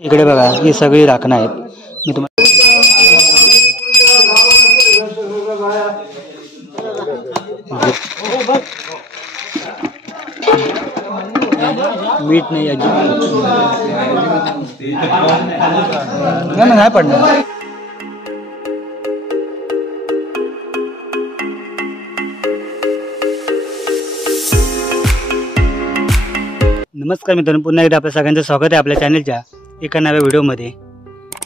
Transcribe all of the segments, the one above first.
इकडे बघा ही सगळी राखणं आहेत. मी तुम्हाला मीठ नाही नाही पडणार. नमस्कार मित्रांनो, पुन्हा एकदा आपल्या सगळ्यांचं स्वागत आहे आपल्या चॅनलच्या एका नव्या व्हिडिओमध्ये.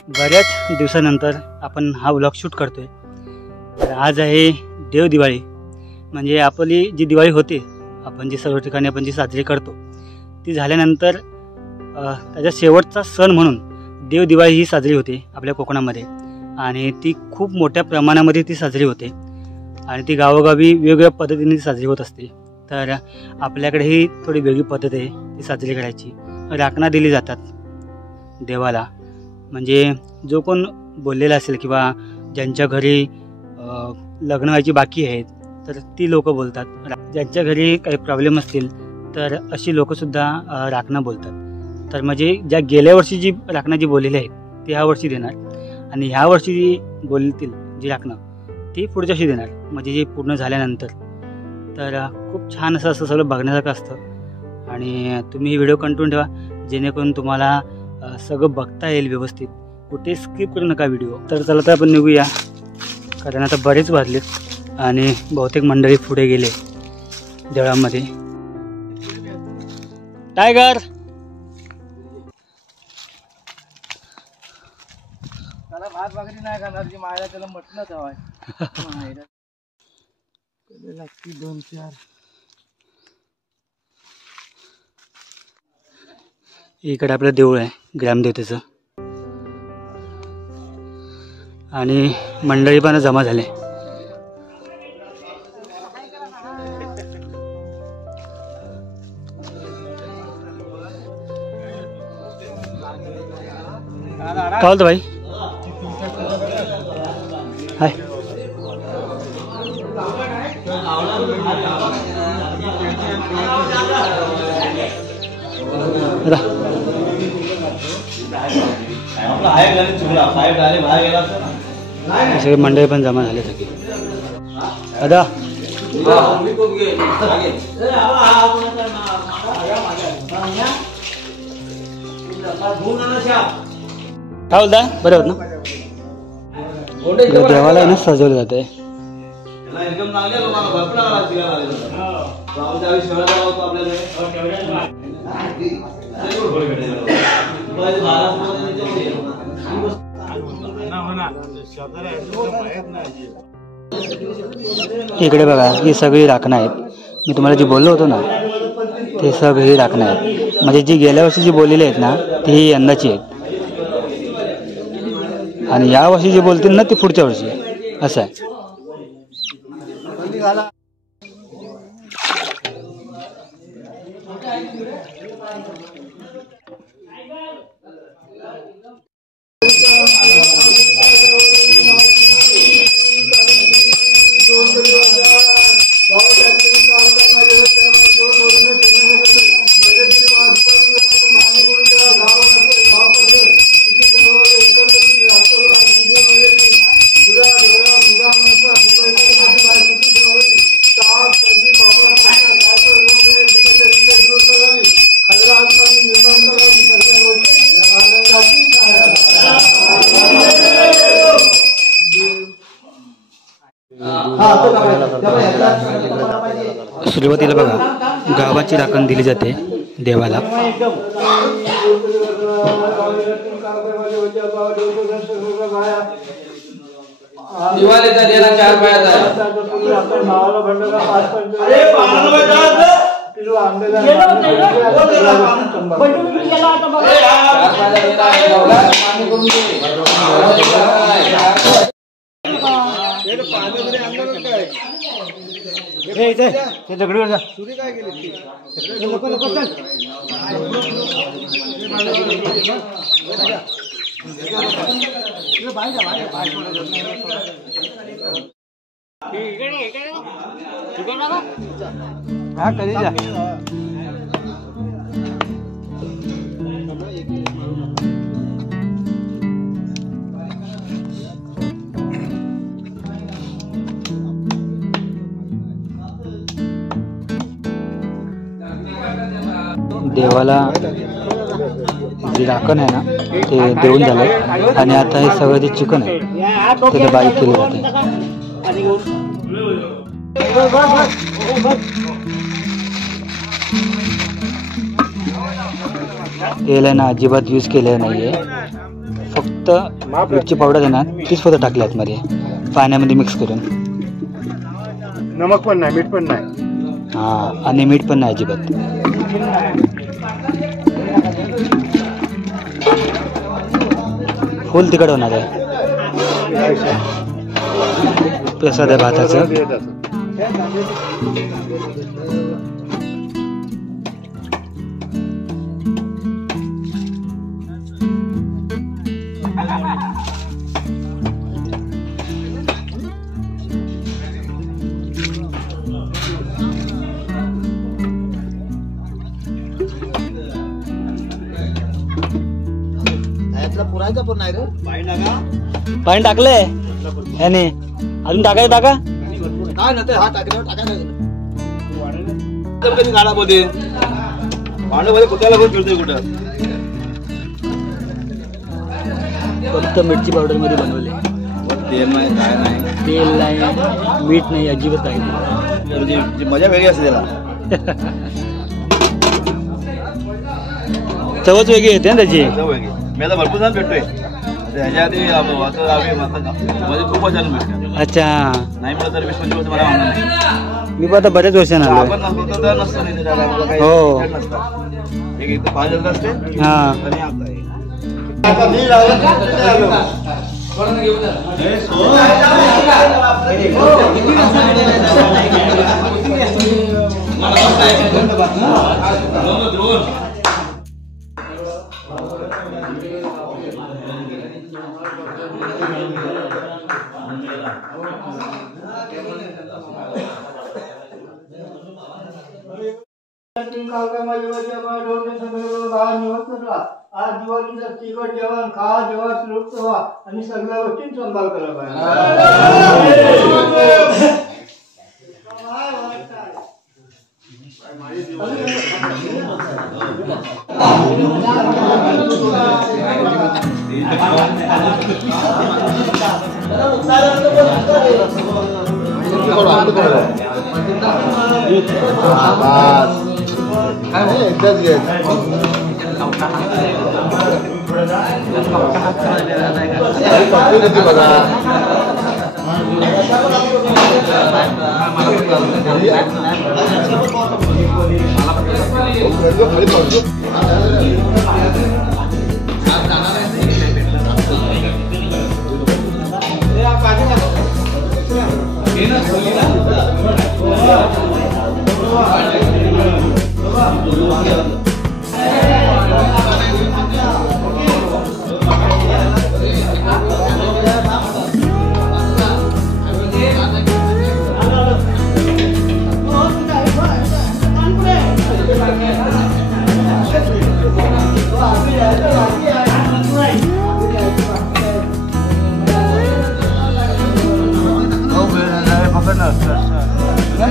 बऱ्याच दिवसानंतर आपण हा व्लॉग शूट करतोय. तर आज आहे देव दिवाळी, म्हणजे आपली जी दिवाळी होते, आपण जी सर्व ठिकाणी आपण जी साजरी करतो, ती झाल्यानंतर त्याचा शेवटचा सण म्हणून देव दिवाळी ही साजरी होते आपल्या कोकणामध्ये. आणि ती खूप मोठ्या प्रमाणामध्ये ती साजरी होते आणि ती गावोगावी वेगवेगळ्या पद्धतीने साजरी होत असते. तर आपल्याकडे ही थोडी वेगळी पद्धत आहे ती साजरी करायची. राखणा दिली जातात देवाला, म्हणजे जो कोण बोललेला असेल किंवा ज्यांच्या घरी लग्न व्हायची बाकी आहेत तर ती लोक बोलतात. ज्यांच्या घरी काही प्रॉब्लेम असतील तर अशी लोकंसुद्धा राखणा बोलतात. तर म्हणजे ज्या गेल्या वर्षी जी राखणा जी बोललेली आहेत ती ह्या वर्षी देणार, आणि ह्या वर्षी जी बोलतील जी राखणं ती पुढच्या वर्षी देणार, म्हणजे जे पूर्ण झाल्यानंतर. तर खूप छान असं सगळं बघण्यासारखं असतं. आणि तुम्ही ही व्हिडिओ कंटिन्यू ठेवा जेणेकरून तुम्हाला सगळं बघता येईल व्यवस्थित. कुठे स्किप करू नका व्हिडिओ. तर चला तर आपण निघूया, कारण आता बरेच वाजलेत आणि बहुतेक मंडळी पुढे गेले देवळामध्ये. टायगर त्याला भात भाकरी नाही खाणार, जी मायला त्याला मटणच हवाय. लागती 2-4. इकडे आपलं देऊळ आहे ग्रामदेवतेचं, आणि मंडळी पण जमा झाले. काय बोलतो भाई? हाय सगळे मंडळी पण जमा झाले सगळे. दादा काय बोलता? बरे होत ना? देवाला ना सजवलं जाते. इकडे बघा ही सगळी राखणं आहेत. मी तुम्हाला जी बोललो होतो ना ते सगळी राखणं आहेत, म्हणजे जी गेल्या वर्षी जी बोललेली आहेत ना ती यंदाची आहेत, आणि या वर्षी जे बोलतील ना ते पुढच्या वर्षी. असं आहे. सुरुवातीला बघा गावाची राखण दिली जाते देवाला. दिवाळीचा देना 4 पायाचा दगडीवर जा. हाँ करी जा। देवाला जे राखण आहे ना ते देऊन झालं आणि आता हे सगळं जे चिकन आहे ते बारीक केले जाते. याला ना अजिबात यूज केलेलं नाहीये, फक्त मिरची पावडर आहे ना तीच फक्त टाकली आतमध्ये पाण्यामध्ये मिक्स करून. नमक पण नाही, मीठ पण नाही. हा, आणि मीठ पण नाही अजिबात. फुल तिखट होणार आहे. प्रसाद आहे भाताचं. पुरायचा पण नाही रे. पाणी टाकलंय याने, अजून टाकायचं टाका. काय ना ते हा टाकल्यावर टाकायला कधी गाडामध्ये पाण्यामध्ये कुठल्याला कोण फिरतोय कुठं. फक्त मिरची पावडर मध्ये बनवले. तेल नाही, काय नाही, तेल नाही, मीठ नाही, अजिबात काही नाही. मजा वेगळी असते त्याला. चवच वेगळी येते ना त्याची. मी आता भरपूर जण भेटतोय ह्याच्या आधी खूप वर्ष भेटतो. अच्छा, नाही मला तर 20-25 वर्ष मला मानणार नाही. मी पण आता बऱ्याच वर्षांना आलो. आपण नसतो तर नसतं नाही त्याला हो. एक इथं 5 जण असते हा, आणि आता आज दिवाळीचा तिखट जेवण खा, जेव्हा तृप्त व्हा आणि सगळ्या गोष्टी संभाळ करा पाहिजे.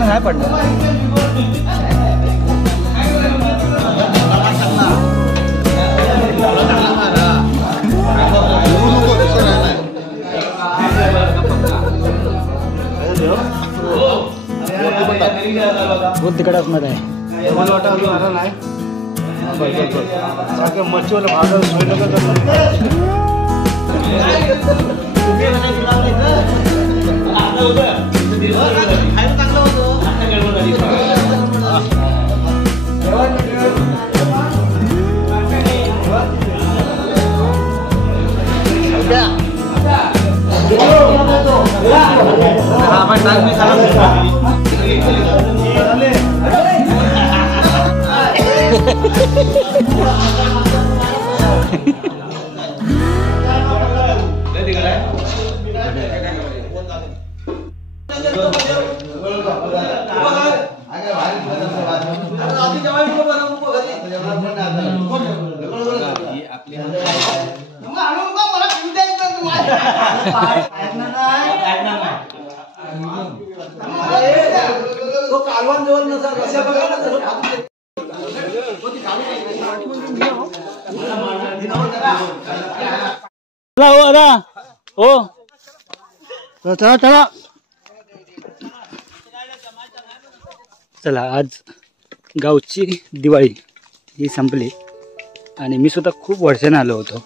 नाही पडलं. बहुत तिकड असणार आहे. मला वाटतं अजून आला नाही. मच्छीवाला भाग कालवान जवळ नसा चला हो दादा हो चला चला चला. आज गावची दिवाळी ही संपली आणि मी सुद्धा खूप वर्षाने आलो होतो.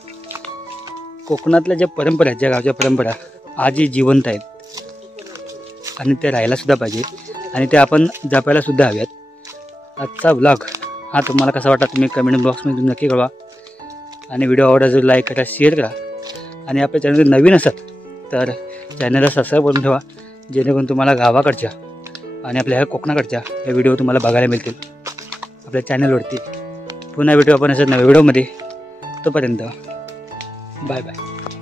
कोकणातल्या ज्या परंपरा आहेत, ज्या गावच्या परंपरा आजही जिवंत आहेत आणि ते राहायला सुद्धा पाहिजे आणि ते आपण जपायला सुद्धा हव्यात. आजचा व्लॉग हा तुम्हाला कसा वाटला तुम्ही कमेंट बॉक्समध्ये नक्की कळवा आणि व्हिडिओ आवडला जर लाईक करा, शेअर करा आणि आपल्या चॅनल नवीन असाल तर चॅनलला सबस्क्राईब करून ठेवा, जेणेकरून तुम्हाला गावाकडच्या आणि आपल्या ह्या कोकणाकडच्या या व्हिडिओ तुम्हाला बघायला मिळतील आपल्या चॅनलवरती. पुन्हा भेटू आपण असं नव्या व्हिडिओमध्ये. तोपर्यंत बाय बाय.